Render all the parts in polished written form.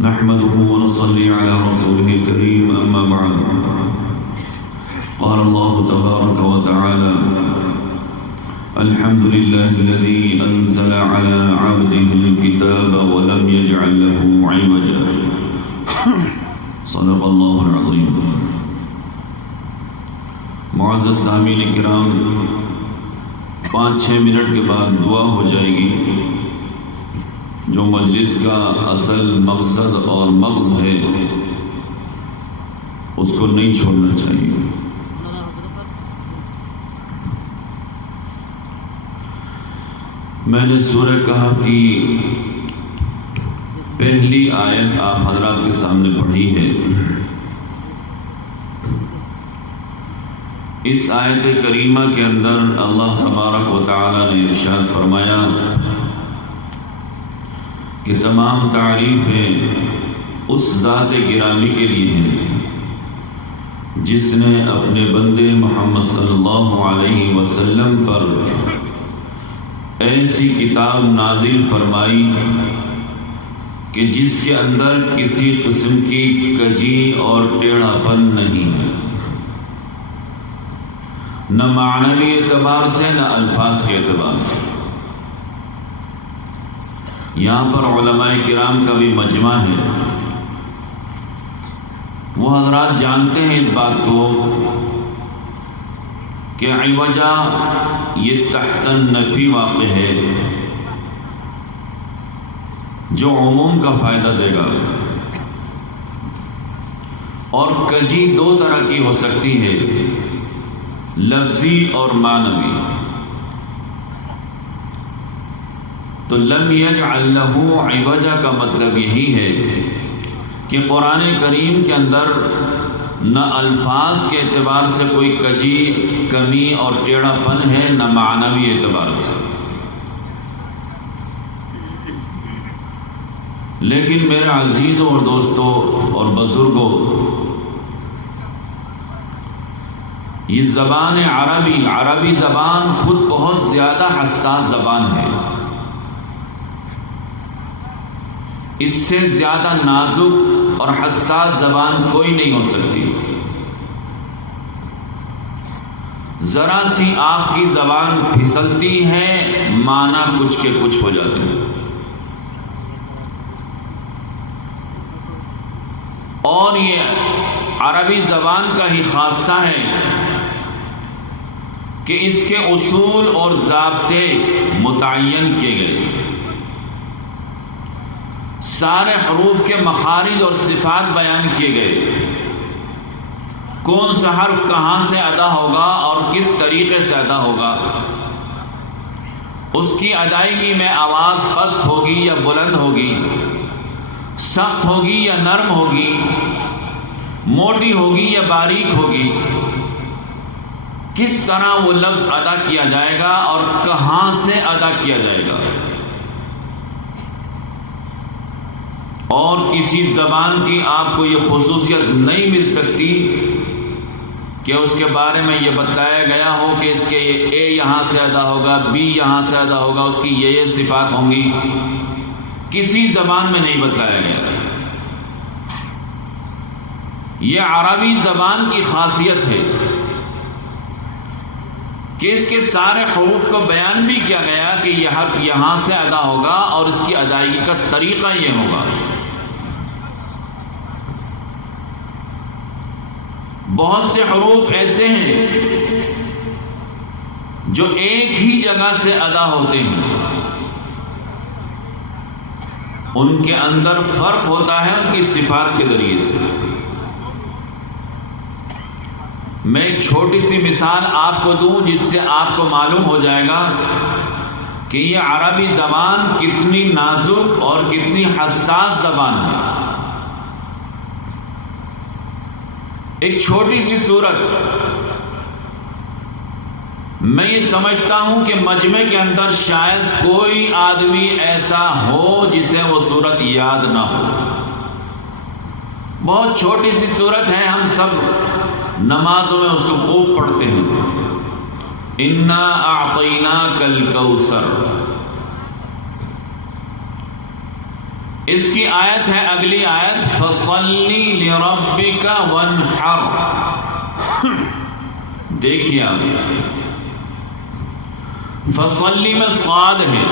نحمده ونصلي على رسوله الكريم أما بعد قال الله تبارك وتعالى الحمد لله الذي أنزل على عبده الكتاب ولم يجعل له عوجا صدق الله العظيم. معزز سامعین کرام، 5-6 منٹ کے بعد دعا ہو جائے گی جو مجلس کا اصل مقصد اور مغز ہے اس کو نہیں چھوڑنا چاہیے. میں نے سورہ کہف کی پہلی آیت آپ حضرات کے سامنے پڑھی ہے. اس آیت کریمہ کے اندر اللہ تبارک و تعالی نے ارشاد فرمایا کہ تمام تعریفیں اس ذات گرامی کے لیے ہیں جس نے اپنے بندے محمد صلی اللہ علیہ وسلم پر ایسی کتاب نازل فرمائی کہ جس کے اندر کسی قسم کی کجی اور ٹیڑھا پن نہیں ہے، نہ معنوی اعتبار سے نہ الفاظ کے اعتبار سے. یہاں پر علماء کرام کا بھی مجمع ہے. وہ حضرات جانتے ہیں اس بات کو کہ عوجہ یہ تحت النفی واقع ہے جو عموم کا فائدہ دے گا، اور کجی 2 طرح کی ہو سکتی ہے، لفظی اور معنوی. تو لم یجعل لہ عوجا کا مطلب یہی ہے کہ قرآن کریم کے اندر نہ الفاظ کے اعتبار سے کوئی کجی، کمی اور ٹیڑھا پن ہے، نہ معنوی اعتبار سے. لیکن میرے عزیزوں اور دوستوں اور بزرگوں، یہ زبان عربی زبان خود بہت زیادہ حساس زبان ہے. اس سے زیادہ نازک اور حساس زبان کوئی نہیں ہو سکتی. ذرا سی آپ کی زبان پھسلتی ہے، معنی کچھ کے کچھ ہو جاتے ہیں. اور یہ عربی زبان کا ہی خاصہ ہے کہ اس کے اصول اور ضابطے متعین کیے گئے. سارے حروف کے مخارج اور صفات بیان کیے گئے. کون سا حرف کہاں سے ادا ہوگا اور کس طریقے سے ادا ہوگا، اس کی ادائیگی میں آواز پست ہوگی یا بلند ہوگی، سخت ہوگی یا نرم ہوگی، موٹی ہوگی یا باریک ہوگی، کس طرح وہ لفظ ادا کیا جائے گا اور کہاں سے ادا کیا جائے گا. اور کسی زبان کی آپ کو یہ خصوصیت نہیں مل سکتی کہ اس کے بارے میں یہ بتایا گیا ہو کہ اس کے اے یہاں سے ادا ہوگا، بی یہاں سے ادا ہوگا، اس کی یہ صفات ہوں گی. کسی زبان میں نہیں بتایا گیا. یہ عربی زبان کی خاصیت ہے کہ اس کے سارے حروف کو بیان بھی کیا گیا کہ یہ حرف یہاں سے ادا ہوگا اور اس کی ادائیگی کا طریقہ یہ ہوگا. بہت سے حروف ایسے ہیں جو ایک ہی جگہ سے ادا ہوتے ہیں، ان کے اندر فرق ہوتا ہے ان کی صفات کے ذریعے سے. میں ایک چھوٹی سی مثال آپ کو دوں جس سے آپ کو معلوم ہو جائے گا کہ یہ عربی زبان کتنی نازک اور کتنی حساس زبان ہے. ایک چھوٹی سی صورت، میں یہ سمجھتا ہوں کہ مجمع کے اندر شاید کوئی آدمی ایسا ہو جسے وہ صورت یاد نہ ہو. بہت چھوٹی سی صورت ہے، ہم سب نمازوں میں اس کو خوب پڑھتے ہیں. انا اعطیناک الکوثر. اس کی آیت ہے اگلی آیت فَصَلِّ لِرَبِّكَ وَانْحَرْ. دیکھیے آپ فصلی میں صاد ہے.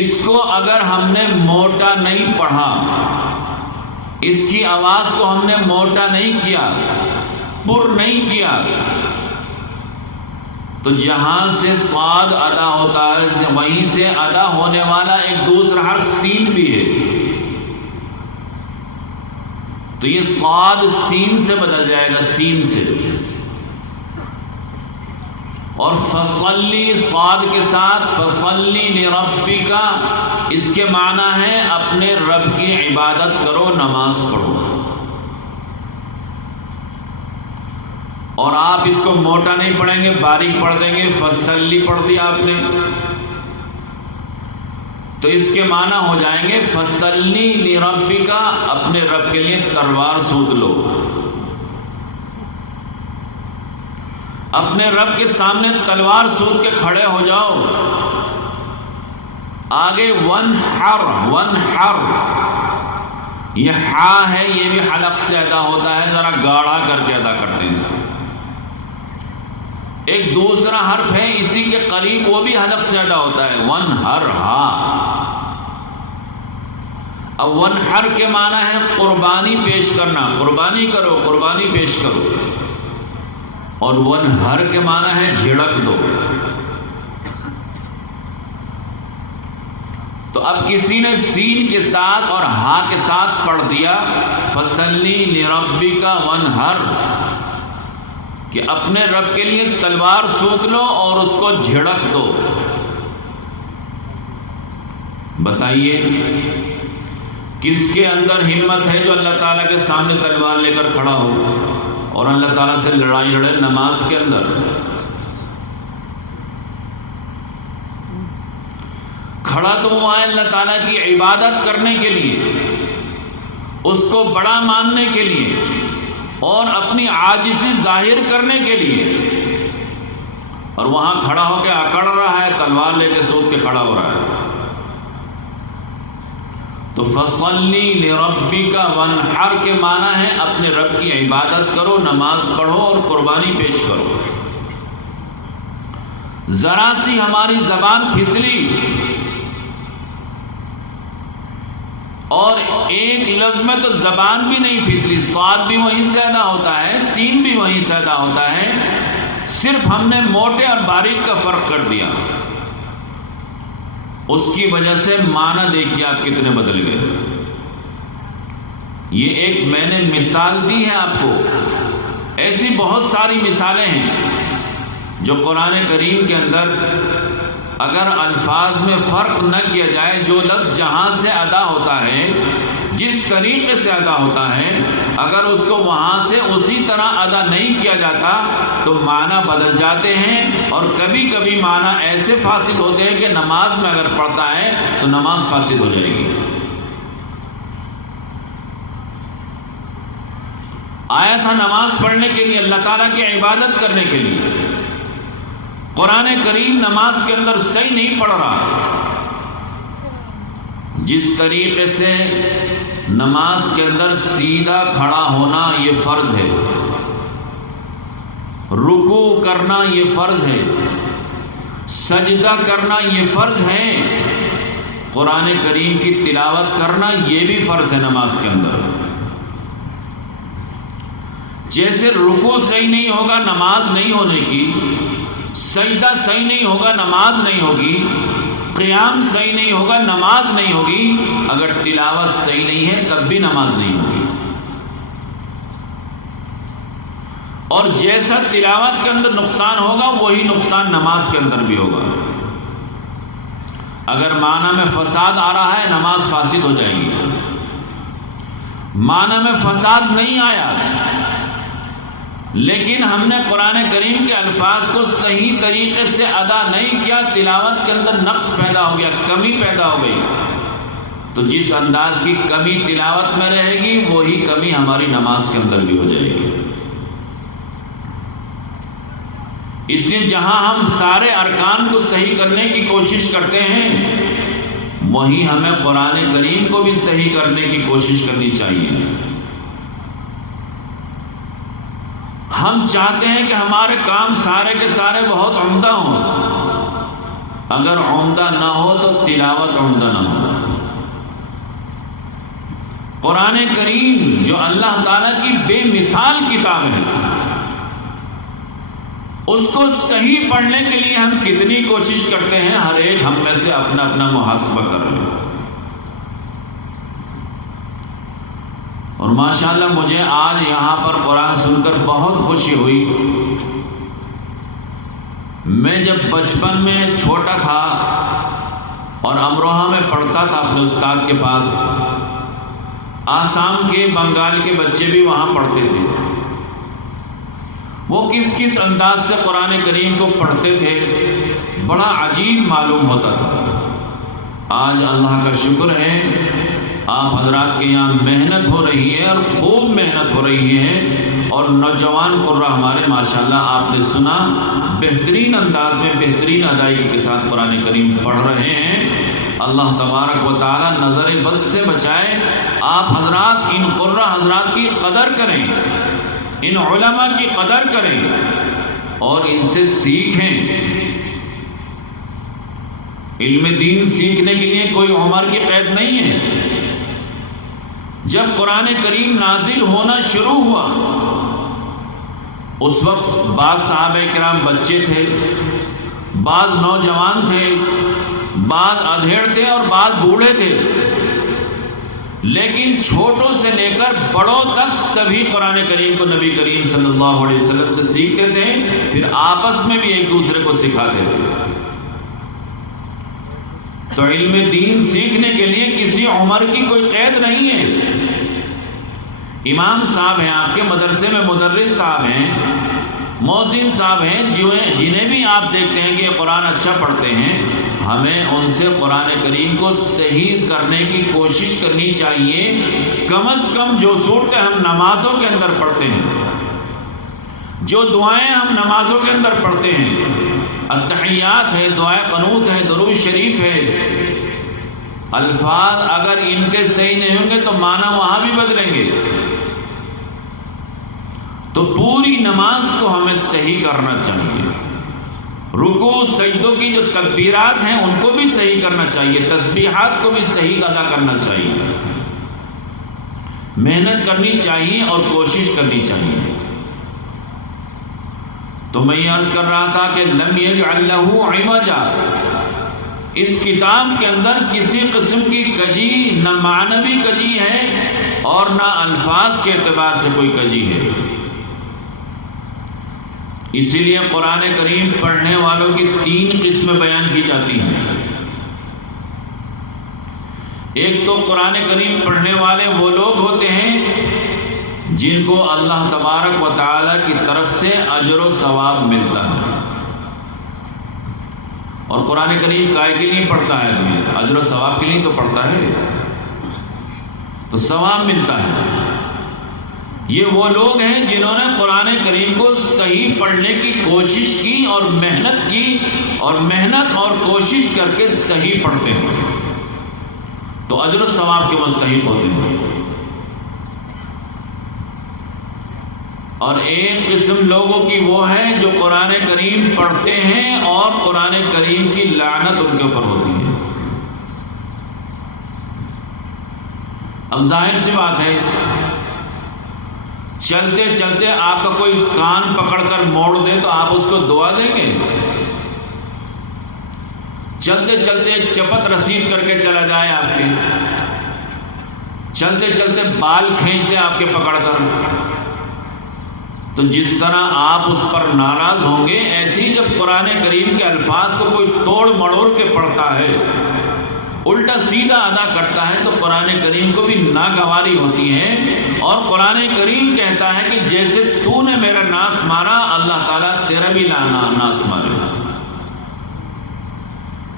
اس کو اگر ہم نے موٹا نہیں پڑھا، اس کی آواز کو ہم نے موٹا نہیں کیا، پر نہیں کیا، تو جہاں سے صاد ادا ہوتا ہے وہیں سے ادا ہونے والا ایک دوسرا حرف سین بھی ہے. تو یہ صاد سین سے بدل جائے گا، سین سے. اور فصلی صاد کے ساتھ فصلی لربک، اس کے معنی ہے اپنے رب کی عبادت کرو، نماز پڑھو. اور آپ اس کو موٹا نہیں پڑھیں گے، باریک پڑھ دیں گے. فصلی پڑھ دیا آپ نے تو اس کے معنی ہو جائیں گے فصلی لربک، اپنے رب کے لیے تلوار سوت لو، اپنے رب کے سامنے تلوار سوت کے کھڑے ہو جاؤ. آگے وانحر، وانحر یہ ہا ہے، یہ بھی حلق سے ادا ہوتا ہے، ذرا گاڑھا کر کے ادا کرتے ہیں اس کو. ایک دوسرا حرف ہے اسی کے قریب، وہ بھی حلق سے ادا ہوتا ہے، وانحر ہا. اب وانحر کے معنی ہے قربانی پیش کرنا، قربانی کرو، قربانی پیش کرو. اور وانحر کے معنی ہے جھڑک دو. تو اب کسی نے سین کے ساتھ اور ہا کے ساتھ پڑھ دیا فصلی لربک وانحر، کہ اپنے رب کے لیے تلوار سوت لو اور اس کو جھڑک دو. بتائیے کس کے اندر ہمت ہے جو اللہ تعالیٰ کے سامنے تلوار لے کر کھڑا ہو اور اللہ تعالیٰ سے لڑائی لڑے نماز کے اندر؟ کھڑا تو وہ ہے اللہ تعالیٰ کی عبادت کرنے کے لیے، اس کو بڑا ماننے کے لیے اور اپنی عاجزی ظاہر کرنے کے لیے، اور وہاں کھڑا ہو کے اکڑ رہا ہے، تلوار لے کے سوت کے کھڑا ہو رہا ہے. تو فصلی لربک وانحر کے معنی ہے اپنے رب کی عبادت کرو، نماز پڑھو اور قربانی پیش کرو. ذرا سی ہماری زبان پھسلی اور ایک لفظ میں تو زبان بھی نہیں پھسلی، صاد بھی وہیں سے ادا ہوتا ہے، سین بھی وہیں سے ادا ہوتا ہے، صرف ہم نے موٹے اور باریک کا فرق کر دیا. اس کی وجہ سے معنی دیکھیے آپ کتنے بدل گئے. یہ ایک میں نے مثال دی ہے آپ کو، ایسی بہت ساری مثالیں ہیں جو قرآن کریم کے اندر اگر الفاظ میں فرق نہ کیا جائے، جو لفظ جہاں سے ادا ہوتا ہے، جس طریقے سے ادا ہوتا ہے، اگر اس کو وہاں سے اسی طرح ادا نہیں کیا جاتا تو معنی بدل جاتے ہیں. اور کبھی کبھی معنی ایسے فاسد ہوتے ہیں کہ نماز میں اگر پڑھتا ہے تو نماز فاسد ہو جائے گی. آیا تھا نماز پڑھنے کے لیے، اللہ تعالیٰ کی عبادت کرنے کے لیے. قرآن کریم نماز کے اندر صحیح نہیں پڑھ رہا. جس طریقے سے نماز کے اندر سیدھا کھڑا ہونا یہ فرض ہے، رکوع کرنا یہ فرض ہے، سجدہ کرنا یہ فرض ہے، قرآن کریم کی تلاوت کرنا یہ بھی فرض ہے نماز کے اندر. جیسے رکوع صحیح نہیں ہوگا نماز نہیں ہونے کی، سجدہ صحیح نہیں ہوگا نماز نہیں ہوگی، قیام صحیح نہیں ہوگا نماز نہیں ہوگی، اگر تلاوت صحیح نہیں ہے تب بھی نماز نہیں ہوگی. اور جیسا تلاوت کے اندر نقصان ہوگا وہی نقصان نماز کے اندر بھی ہوگا. اگر معنی میں فساد آ رہا ہے نماز فاسد ہو جائے گی. معنی میں فساد نہیں آیا لیکن ہم نے قرآن کریم کے الفاظ کو صحیح طریقے سے ادا نہیں کیا، تلاوت کے اندر نقص پیدا ہو گیا، کمی پیدا ہو گئی. تو جس انداز کی کمی تلاوت میں رہے گی وہی کمی ہماری نماز کے اندر بھی ہو جائے گی. اس لیے جہاں ہم سارے ارکان کو صحیح کرنے کی کوشش کرتے ہیں وہیں ہمیں قرآن کریم کو بھی صحیح کرنے کی کوشش کرنی چاہیے۔ ہم چاہتے ہیں کہ ہمارے کام سارے کے سارے بہت عمدہ ہوں، اگر عمدہ نہ ہو تو تلاوت عمدہ نہ ہو۔ قرآن کریم جو اللہ تعالیٰ کی بے مثال کتاب ہے، اس کو صحیح پڑھنے کے لیے ہم کتنی کوشش کرتے ہیں، ہر ایک ہم میں سے اپنا اپنا محاسبہ کر رہے ہیں۔ اور ماشاءاللہ مجھے آج یہاں پر قرآن سن کر بہت خوشی ہوئی۔ میں جب بچپن میں چھوٹا تھا اور امروہہ میں پڑھتا تھا اپنے استاد کے پاس، آسام کے بنگال کے بچے بھی وہاں پڑھتے تھے، وہ کس کس انداز سے قرآن کریم کو پڑھتے تھے، بڑا عجیب معلوم ہوتا تھا۔ آج اللہ کا شکر ہے آپ حضرات کے یہاں محنت ہو رہی ہے اور خوب محنت ہو رہی ہے، اور نوجوان قرہ ہمارے ماشاءاللہ آپ نے سنا بہترین انداز میں بہترین ادائیگی کے ساتھ قرآن کریم پڑھ رہے ہیں۔ اللہ تبارک و تعالی نظر بد سے بچائے۔ آپ حضرات ان قرہ حضرات کی قدر کریں، ان علماء کی قدر کریں اور ان سے سیکھیں۔ علم دین سیکھنے کے لیے کوئی عمر کی قید نہیں ہے۔ جب قرآن کریم نازل ہونا شروع ہوا اس وقت بعض صحابہ کرام بچے تھے، بعض نوجوان تھے، بعض ادھیڑ تھے اور بعض بوڑھے تھے، لیکن چھوٹوں سے لے کر بڑوں تک سبھی قرآن کریم کو نبی کریم صلی اللہ علیہ وسلم سے سیکھتے تھے، پھر آپس میں بھی ایک دوسرے کو سکھاتے تھے۔ تو علم دین سیکھنے کے لیے کسی عمر کی کوئی قید نہیں ہے۔ امام صاحب ہیں آپ کے مدرسے میں، مدرس صاحب ہیں، مؤذن صاحب ہیں، جنہیں بھی آپ دیکھتے ہیں کہ یہ قرآن اچھا پڑھتے ہیں، ہمیں ان سے قرآن کریم کو صحیح کرنے کی کوشش کرنی چاہیے۔ کم از کم جو صورتیں ہم نمازوں کے اندر پڑھتے ہیں، جو دعائیں ہم نمازوں کے اندر پڑھتے ہیں، التحیات ہے، دعائے قنوت ہے، درود شریف ہے، الفاظ اگر ان کے صحیح نہیں ہوں گے تو معنی وہاں بھی بدلیں گے۔ تو پوری نماز کو ہمیں صحیح کرنا چاہیے۔ رکوع سجدوں کی جو تکبیرات ہیں ان کو بھی صحیح کرنا چاہیے، تسبیحات کو بھی صحیح ادا کرنا چاہیے، محنت کرنی چاہیے اور کوشش کرنی چاہیے۔ تو میں یہ عرض کر رہا تھا کہ لم یجعل لہ عوجا، اس کتاب کے اندر کسی قسم کی کجی نہ معنوی کجی ہے اور نہ الفاظ کے اعتبار سے کوئی کجی ہے۔ اسی لیے قرآن کریم پڑھنے والوں کی 3 قسمیں بیان کی جاتی ہیں۔ ایک تو قرآن کریم پڑھنے والے وہ لوگ ہوتے ہیں جن کو اللہ تبارک و تعالی کی طرف سے اجر و ثواب ملتا ہے۔ اور قرآن کریم کائے کے لیے پڑھتا ہے؟ اجر و ثواب کے لیے تو پڑھتا ہے، تو ثواب ملتا ہے۔ یہ وہ لوگ ہیں جنہوں نے قرآن کریم کو صحیح پڑھنے کی کوشش کی اور محنت اور کوشش کر کے صحیح پڑھتے ہیں، تو اجر و ثواب کے مستحق ہوتے ہیں۔ اور ایک قسم لوگوں کی وہ ہے جو قرآن کریم پڑھتے ہیں اور قرآن کریم کی لعنت ان کے اوپر ہوتی ہے۔ اب ظاہر سی بات ہے، چلتے چلتے آپ کا کوئی کان پکڑ کر موڑ دے تو آپ اس کو دعا دیں گے؟ چلتے چلتے چپت رسید کر کے چلا جائے آپ کے، چلتے چلتے بال کھینچ دے آپ کے پکڑ کر، تو جس طرح آپ اس پر ناراض ہوں گے، ایسے ہی جب قرآن کریم کے الفاظ کو کوئی توڑ مڑوڑ کے پڑھتا ہے، الٹا سیدھا ادا کرتا ہے، تو قرآن کریم کو بھی ناگواری ہوتی ہے۔ اور قرآن کریم کہتا ہے کہ جیسے تو نے میرا ناس مارا، اللہ تعالیٰ تیرا بھی ناس مارے۔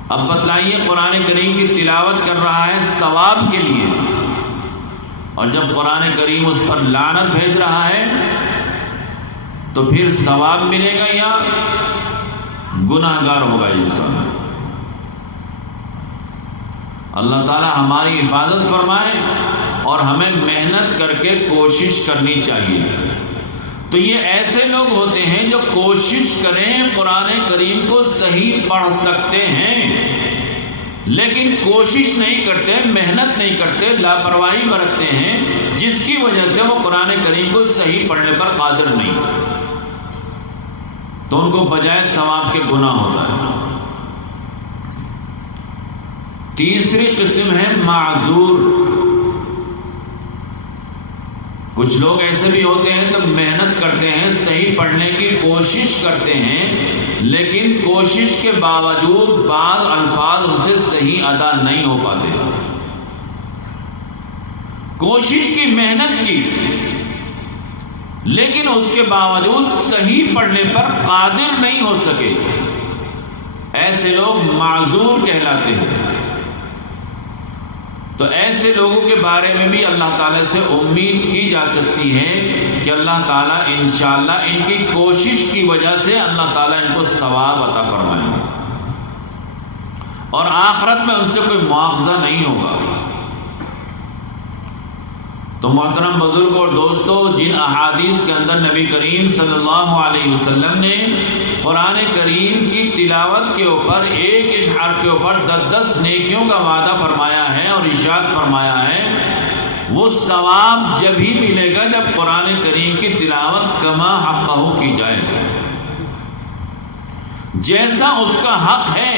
اب بتلائیے، قرآن کریم کی تلاوت کر رہا ہے ثواب کے لیے، اور جب قرآن کریم اس پر لعنت بھیج رہا ہے تو پھر ثواب ملے گا یا گناہگار ہوگا یہ انسان۔ اللہ تعالی ہماری حفاظت فرمائے اور ہمیں محنت کر کے کوشش کرنی چاہیے۔ تو یہ ایسے لوگ ہوتے ہیں جو کوشش کریں قرآن کریم کو صحیح پڑھ سکتے ہیں، لیکن کوشش نہیں کرتے، محنت نہیں کرتے، لاپرواہی برتتے ہیں، جس کی وجہ سے وہ قرآن کریم کو صحیح پڑھنے پر قادر نہیں، تو ان کو بجائے ثواب کے گناہ ہوتا ہے۔ تیسری قسم ہے معذور۔ کچھ لوگ ایسے بھی ہوتے ہیں تو محنت کرتے ہیں، صحیح پڑھنے کی کوشش کرتے ہیں، لیکن کوشش کے باوجود بعض الفاظ ان سے صحیح ادا نہیں ہو پاتے۔ کوشش کی، محنت کی، لیکن اس کے باوجود صحیح پڑھنے پر قادر نہیں ہو سکے، ایسے لوگ معذور کہلاتے ہیں۔ تو ایسے لوگوں کے بارے میں بھی اللہ تعالیٰ سے امید کی جا سکتی ہے کہ اللہ تعالیٰ انشاءاللہ ان کی کوشش کی وجہ سے اللہ تعالیٰ ان کو ثواب عطا فرمائیں گے اور آخرت میں ان سے کوئی مواخذہ نہیں ہوگا۔ تو محترم بزرگ اور دوستو، جن احادیث کے اندر نبی کریم صلی اللہ علیہ وسلم نے قرآن کریم کی تلاوت کے اوپر ایک ایک حرف کے اوپر 10 نیکیوں کا وعدہ فرمایا ہے اور ارشاد فرمایا ہے، وہ ثواب جب ہی ملے گا جب قرآن کریم کی تلاوت کما حقہ کی جائے، جیسا اس کا حق ہے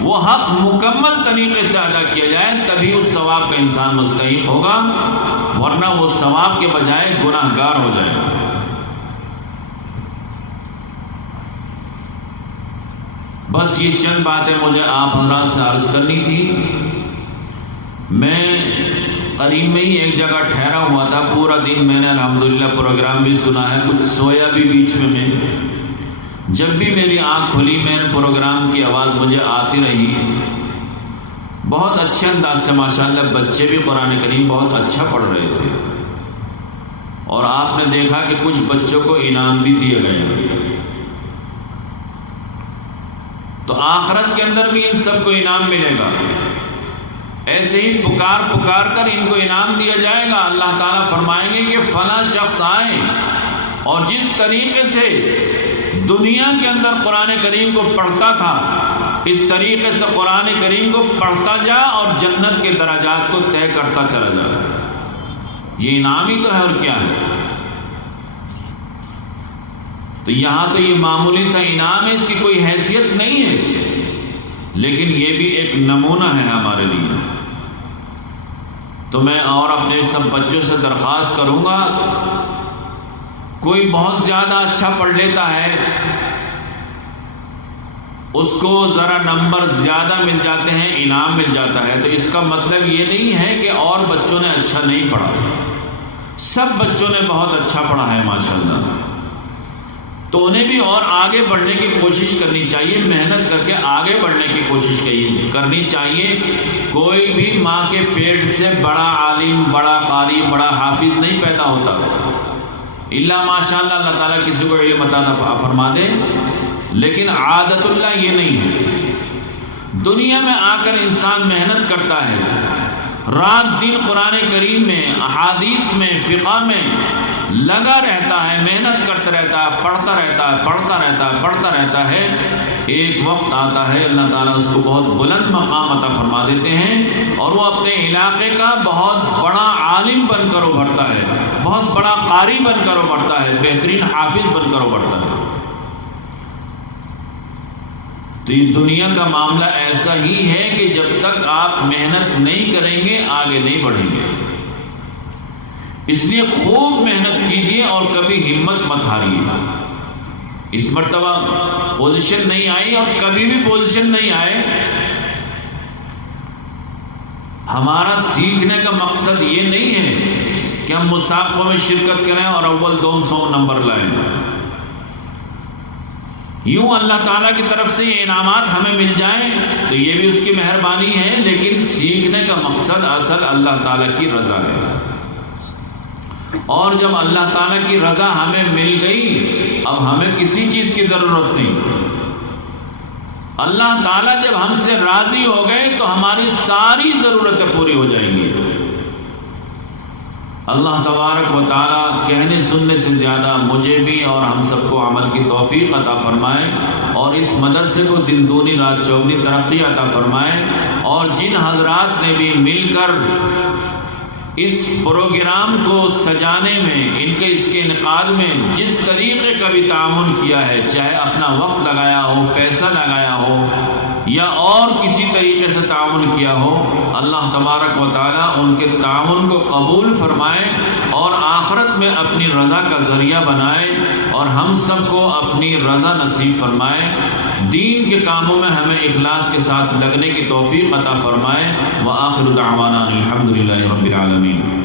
وہ حق مکمل طریقے سے ادا کیا جائے، تبھی اس ثواب کا انسان مستحق ہوگا، ورنہ وہ ثواب کے بجائے گناہگار ہو جائے گا۔ بس یہ چند باتیں مجھے آپ حضرات سے عرض کرنی تھی۔ میں قریب میں ہی ایک جگہ ٹھہرا ہوا تھا، پورا دن میں نے الحمدللہ پروگرام بھی سنا ہے، کچھ سویا بھی بیچ میں۔ جب بھی میری آنکھ کھلی میں نے پروگرام کی آواز مجھے آتی رہی۔ بہت اچھے انداز سے ماشاءاللہ بچے بھی قرآن کریم بہت اچھا پڑھ رہے تھے، اور آپ نے دیکھا کہ کچھ بچوں کو انعام بھی دیے گئے۔ تو آخرت کے اندر بھی ان سب کو انعام ملے گا، ایسے ہی پکار پکار کر ان کو انعام دیا جائے گا۔ اللہ تعالیٰ فرمائیں گے کہ فلاں شخص آئے اور جس طریقے سے دنیا کے اندر قرآن کریم کو پڑھتا تھا، اس طریقے سے قرآن کریم کو پڑھتا جا اور جنت کے درجات کو طے کرتا چلا جا۔ یہ انعام ہی تو ہے، اور کیا ہے؟ تو یہاں تو یہ معمولی سا انعام ہے، اس کی کوئی حیثیت نہیں ہے، لیکن یہ بھی ایک نمونہ ہے ہمارے لیے۔ تو میں اور اپنے سب بچوں سے درخواست کروں گا، کوئی بہت زیادہ اچھا پڑھ لیتا ہے، اس کو ذرا نمبر زیادہ مل جاتے ہیں، انعام مل جاتا ہے، تو اس کا مطلب یہ نہیں ہے کہ اور بچوں نے اچھا نہیں پڑھا۔ سب بچوں نے بہت اچھا پڑھا ہے ماشاءاللہ، تو انہیں بھی اور آگے بڑھنے کی کوشش کرنی چاہیے، محنت کر کے آگے بڑھنے کی کوشش کرنی چاہیے۔ کوئی بھی ماں کے پیٹ سے بڑا عالم، بڑا قاری، بڑا حافظ نہیں پیدا ہوتا، اللہ ماشاءاللہ اللہ تعالیٰ کسی کو علم عطا فرما دے، لیکن عادت اللہ یہ نہیں ہے۔ دنیا میں آ کر انسان محنت کرتا ہے، رات دن قرآن کریم میں، احادیث میں، فقہ میں لگا رہتا ہے، محنت کرتا رہتا ہے، پڑھتا رہتا ہے، پڑھتا رہتا ہے، پڑھتا رہتا ہے۔ ایک وقت آتا ہے اللہ تعالیٰ اس کو بہت بلند مقام عطا فرما دیتے ہیں، اور وہ اپنے علاقے کا بہت بڑا عالم بن کر ابھرتا ہے، بہت بڑا قاری بن کر ابھرتا ہے، بہترین حافظ بن کر ابھرتا ہے۔ تو یہ دنیا کا معاملہ ایسا ہی ہے کہ جب تک آپ محنت نہیں کریں گے آگے نہیں بڑھیں گے۔ اس لیے خوب محنت کیجیے اور کبھی ہمت مت ہاریے۔ اس مرتبہ پوزیشن نہیں آئی اور کبھی بھی پوزیشن نہیں آئے، ہمارا سیکھنے کا مقصد یہ نہیں ہے کہ ہم مسابقوں میں شرکت کریں اور اول 200 نمبر لائیں۔ یوں اللہ تعالیٰ کی طرف سے یہ انعامات ہمیں مل جائیں تو یہ بھی اس کی مہربانی ہے، لیکن سیکھنے کا مقصد اصل اللہ تعالیٰ کی رضا ہے۔ اور جب اللہ تعالیٰ کی رضا ہمیں مل گئی، اب ہمیں کسی چیز کی ضرورت نہیں۔ اللہ تعالیٰ جب ہم سے راضی ہو گئے تو ہماری ساری ضرورتیں پوری ہو جائیں گی۔ اللہ تبارک و تعالیٰ کہنے سننے سے زیادہ مجھے بھی اور ہم سب کو عمل کی توفیق عطا فرمائے، اور اس مدرسے کو دن دونی رات چوگنی ترقی عطا فرمائے، اور جن حضرات نے بھی مل کر اس پروگرام کو سجانے میں، اس کے انعقاد میں جس طریقے کا بھی تعاون کیا ہے، چاہے اپنا وقت لگایا ہو، پیسہ لگایا ہو، یا اور کسی طریقے سے تعاون کیا ہو، اللہ تبارک و تعالیٰ ان کے تعاون کو قبول فرمائے اور آخرت میں اپنی رضا کا ذریعہ بنائے، اور ہم سب کو اپنی رضا نصیب فرمائے۔ دین کے کاموں میں ہمیں اخلاص کے ساتھ لگنے کی توفیق عطا فرمائے۔ وآخر دعوانا الحمدللہ رب العالمین۔